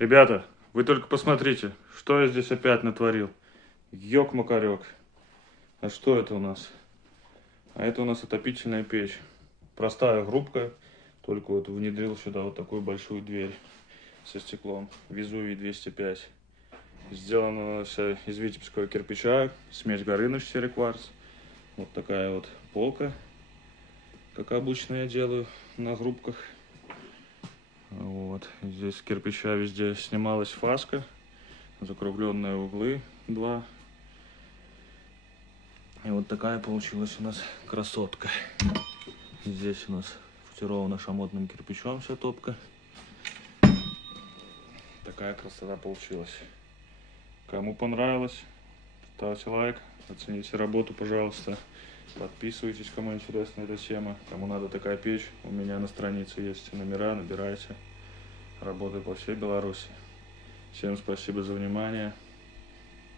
Ребята, вы только посмотрите, что я здесь опять натворил. Ёк-макарёк. А что это у нас? А это у нас отопительная печь. Простая, хрупкая, только вот внедрил сюда вот такую большую дверь со стеклом. Везувий 205. Сделана вся из витебского кирпича, смесь Горыныч серый-кварц. Вот такая вот полка, как обычно я делаю на грубках. Вот. Здесь с кирпича везде снималась фаска, закругленные углы 2. И вот такая получилась у нас красотка. Здесь у нас футирована шамотным кирпичом вся топка. Такая красота получилась. Кому понравилось, ставьте лайк, оцените работу, пожалуйста. Подписывайтесь, кому интересна эта тема. Кому надо такая печь, у меня на странице есть номера, набирайте. Работаю по всей Беларуси. Всем спасибо за внимание.